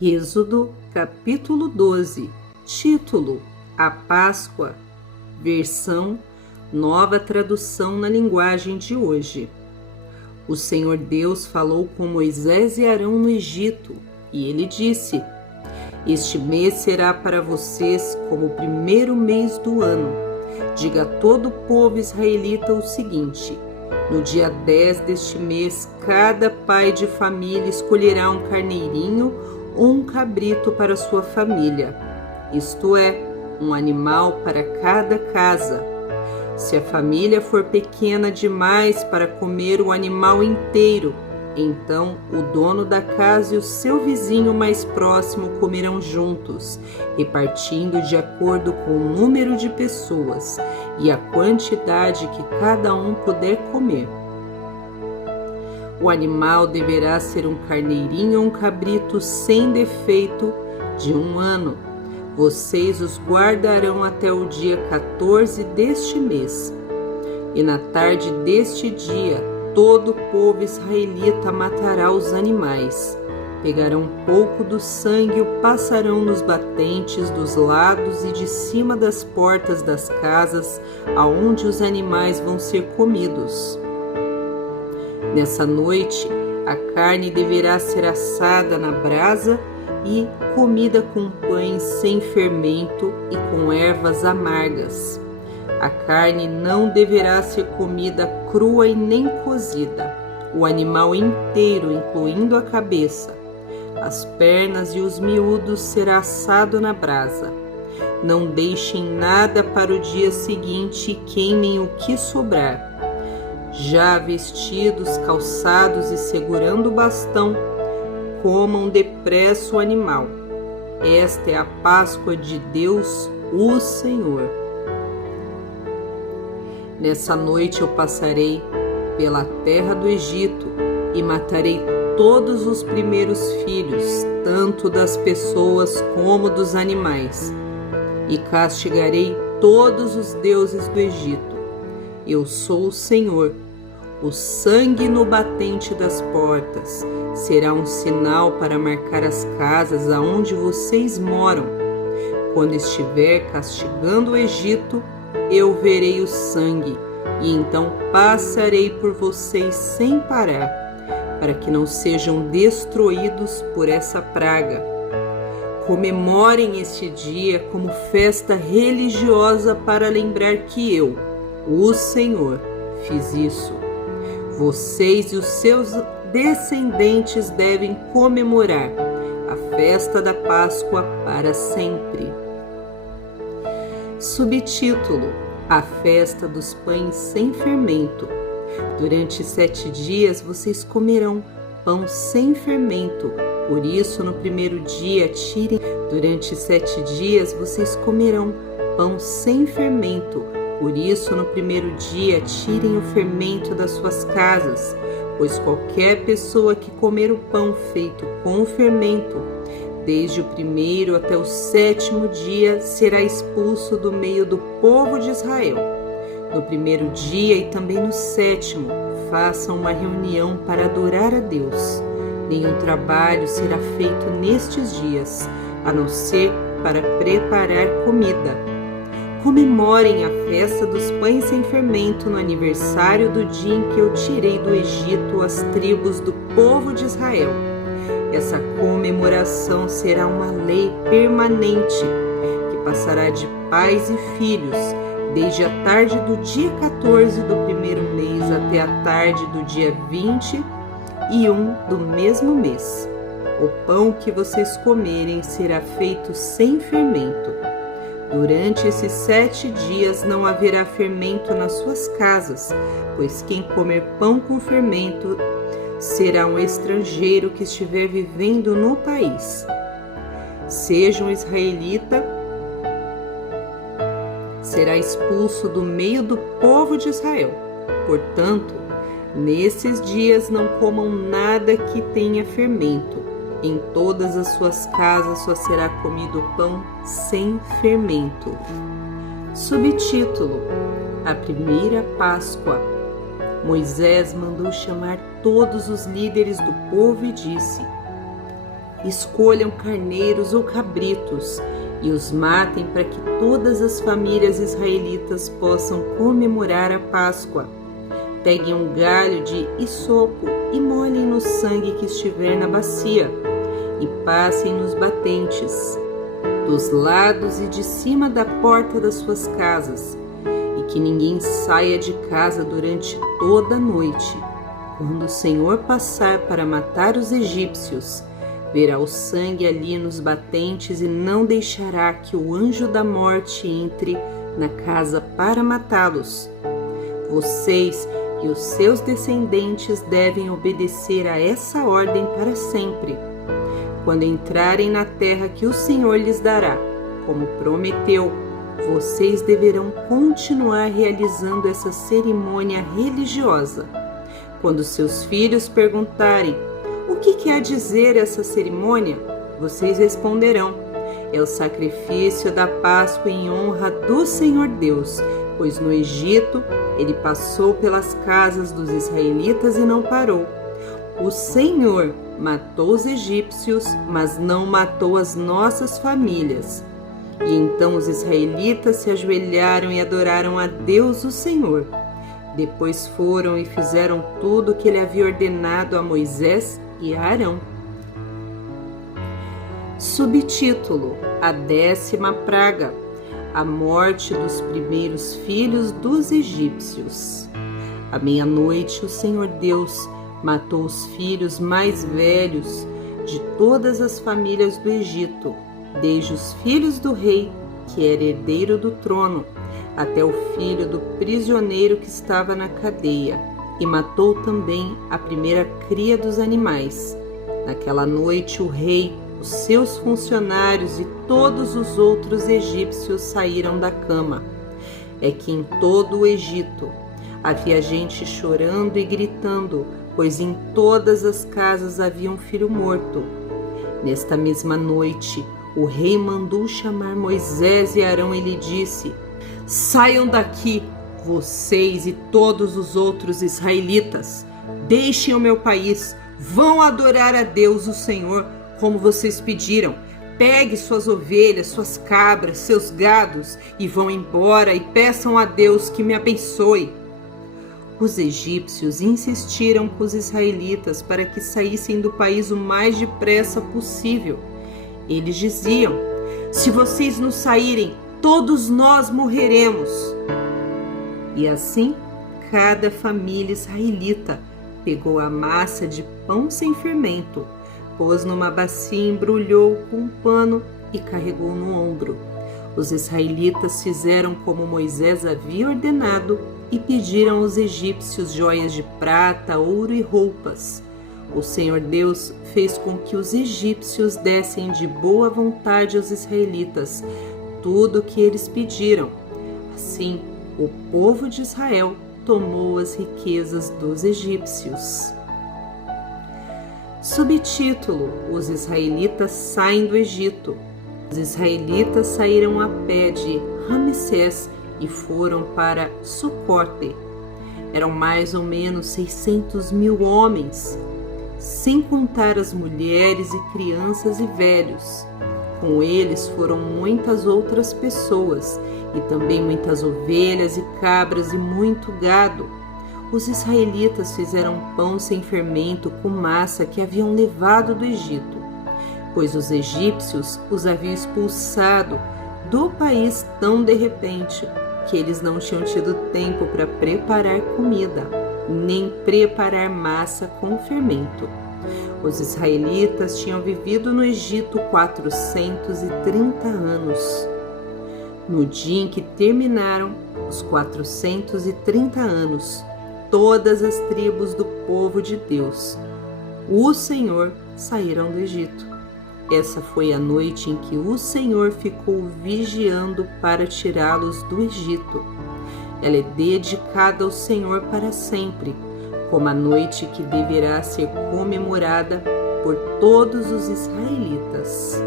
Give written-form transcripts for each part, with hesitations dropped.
Êxodo, capítulo 12, título: A Páscoa, versão Nova Tradução na linguagem de hoje. O Senhor Deus falou com Moisés e Arão no Egito, e ele disse: Este mês será para vocês como o primeiro mês do ano. Diga a todo o povo israelita o seguinte: no dia 10 deste mês, cada pai de família escolherá um carneirinho ou um cabrito para sua família, isto é, um animal para cada casa. Se a família for pequena demais para comer o animal inteiro, então o dono da casa e o seu vizinho mais próximo comerão juntos, repartindo de acordo com o número de pessoas e a quantidade que cada um puder comer. O animal deverá ser um carneirinho ou um cabrito sem defeito de 1 ano. Vocês os guardarão até o dia 14 deste mês. E na tarde deste dia, todo o povo israelita matará os animais. Pegarão um pouco do sangue e o passarão nos batentes dos lados e de cima das portas das casas, aonde os animais vão ser comidos. Nessa noite, a carne deverá ser assada na brasa e comida com pães sem fermento e com ervas amargas. A carne não deverá ser comida crua e nem cozida. O animal inteiro, incluindo a cabeça, as pernas e os miúdos, será assado na brasa. Não deixem nada para o dia seguinte e queimem o que sobrar. Já vestidos, calçados e segurando o bastão, comam depressa o animal. Esta é a Páscoa de Deus, o Senhor. Nessa noite eu passarei pela terra do Egito e matarei todos os primeiros filhos, tanto das pessoas como dos animais, e castigarei todos os deuses do Egito. Eu sou o Senhor. O sangue no batente das portas será um sinal para marcar as casas aonde vocês moram. Quando estiver castigando o Egito, eu verei o sangue, e então passarei por vocês sem parar, para que não sejam destruídos por essa praga. Comemorem este dia como festa religiosa para lembrar que eu, o Senhor, fiz isso. Vocês e os seus descendentes devem comemorar a festa da Páscoa para sempre. Subtítulo: A Festa dos Pães Sem Fermento. Durante 7 dias vocês comerão pão sem fermento. Por isso, no primeiro dia, Durante 7 dias vocês comerão pão sem fermento. Por isso, no primeiro dia, tirem o fermento das suas casas, pois qualquer pessoa que comer o pão feito com o fermento, desde o primeiro até o 7º dia, será expulso do meio do povo de Israel. No primeiro dia e também no 7º, façam uma reunião para adorar a Deus. Nenhum trabalho será feito nestes dias, a não ser para preparar comida. Comemorem a festa dos pães sem fermento no aniversário do dia em que eu tirei do Egito as tribos do povo de Israel. Essa comemoração será uma lei permanente, que passará de pais e filhos, desde a tarde do dia 14 do primeiro mês até a tarde do dia 21 do mesmo mês. O pão que vocês comerem será feito sem fermento. Durante esses 7 dias não haverá fermento nas suas casas, pois quem comer pão com fermento será um estrangeiro que estiver vivendo no país. Seja um israelita, será expulso do meio do povo de Israel. Portanto, nesses dias não comam nada que tenha fermento. Em todas as suas casas só será comido pão sem fermento. Subtítulo: A Primeira Páscoa. Moisés mandou chamar todos os líderes do povo e disse: escolham carneiros ou cabritos e os matem para que todas as famílias israelitas possam comemorar a Páscoa. Peguem um galho de hisopo e molhem no sangue que estiver na bacia e passem nos batentes, dos lados e de cima da porta das suas casas, e que ninguém saia de casa durante toda a noite. Quando o Senhor passar para matar os egípcios, verá o sangue ali nos batentes e não deixará que o anjo da morte entre na casa para matá-los. Vocês e os seus descendentes devem obedecer a essa ordem para sempre. Quando entrarem na terra que o Senhor lhes dará, como prometeu, vocês deverão continuar realizando essa cerimônia religiosa. Quando seus filhos perguntarem: o que quer dizer essa cerimônia? Vocês responderão: é o sacrifício da Páscoa em honra do Senhor Deus, pois no Egito ele passou pelas casas dos israelitas e não parou. O Senhor matou os egípcios, mas não matou as nossas famílias. E então os israelitas se ajoelharam e adoraram a Deus o Senhor. Depois foram e fizeram tudo o que ele havia ordenado a Moisés e a Arão. Subtítulo: A 10ª praga, a morte dos primeiros filhos dos egípcios. À meia-noite, o Senhor Deus matou os filhos mais velhos de todas as famílias do Egito, desde os filhos do rei, que era herdeiro do trono, até o filho do prisioneiro que estava na cadeia, e matou também a primeira cria dos animais. Naquela noite, o rei, os seus funcionários e todos os outros egípcios saíram da cama. É que em todo o Egito havia gente chorando e gritando, pois em todas as casas havia um filho morto. Nesta mesma noite, o rei mandou chamar Moisés e Arão e lhe disse: saiam daqui, vocês e todos os outros israelitas. Deixem o meu país, vão adorar a Deus o Senhor, como vocês pediram. Pegue suas ovelhas, suas cabras, seus gados e vão embora e peçam a Deus que me abençoe. Os egípcios insistiram com os israelitas para que saíssem do país o mais depressa possível. Eles diziam: se vocês não saírem, todos nós morreremos. E assim, cada família israelita pegou a massa de pão sem fermento, pôs numa bacia, embrulhou com um pano e carregou no ombro. Os israelitas fizeram como Moisés havia ordenado e pediram aos egípcios joias de prata, ouro e roupas. O Senhor Deus fez com que os egípcios dessem de boa vontade aos israelitas tudo o que eles pediram. Assim, o povo de Israel tomou as riquezas dos egípcios. Subtítulo: Os israelitas saem do Egito. Os israelitas saíram a pé de Ramsés e foram para Sucote. Eram mais ou menos 600.000 homens, sem contar as mulheres e crianças e velhos. Com eles foram muitas outras pessoas, e também muitas ovelhas e cabras e muito gado. Os israelitas fizeram pão sem fermento com massa que haviam levado do Egito, pois os egípcios os haviam expulsado do país tão de repente que eles não tinham tido tempo para preparar comida, nem preparar massa com fermento. Os israelitas tinham vivido no Egito 430 anos. No dia em que terminaram os 430 anos, todas as tribos do povo de Deus, o Senhor, saíram do Egito. Essa foi a noite em que o Senhor ficou vigiando para tirá-los do Egito. Ela é dedicada ao Senhor para sempre, como a noite que deverá ser comemorada por todos os israelitas.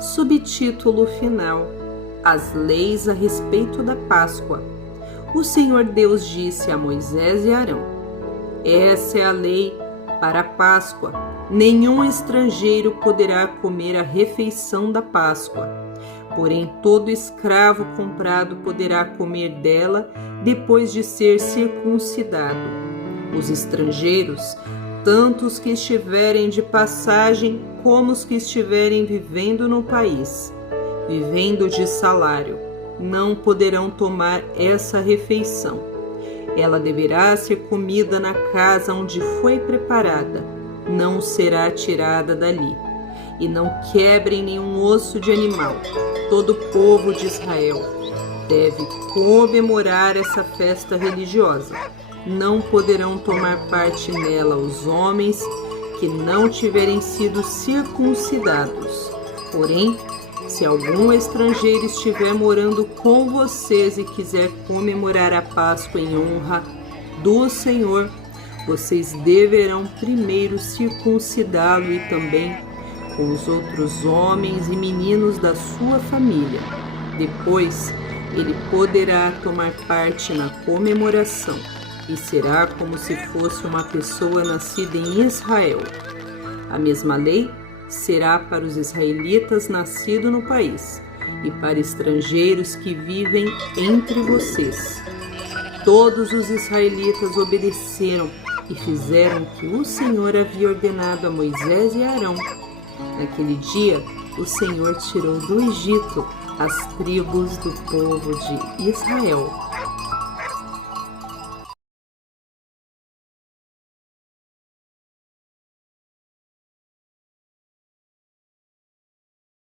Subtítulo final: As leis a respeito da Páscoa. O Senhor Deus disse a Moisés e Arão: essa é a lei Para a Páscoa, nenhum estrangeiro poderá comer a refeição da Páscoa, porém todo escravo comprado poderá comer dela depois de ser circuncidado. Os estrangeiros, tanto os que estiverem de passagem como os que estiverem vivendo no país, vivendo de salário, não poderão tomar essa refeição. Ela deverá ser comida na casa onde foi preparada, não será tirada dali. E não quebrem nenhum osso de animal. Todo o povo de Israel deve comemorar essa festa religiosa. Não poderão tomar parte nela os homens que não tiverem sido circuncidados. Porém, se algum estrangeiro estiver morando com vocês e quiser comemorar a Páscoa em honra do Senhor, vocês deverão primeiro circuncidá-lo e também com os outros homens e meninos da sua família. Depois, ele poderá tomar parte na comemoração e será como se fosse uma pessoa nascida em Israel. A mesma lei será para os israelitas nascidos no país e para estrangeiros que vivem entre vocês. Todos os israelitas obedeceram e fizeram o que o Senhor havia ordenado a Moisés e a Arão. Naquele dia, o Senhor tirou do Egito as tribos do povo de Israel.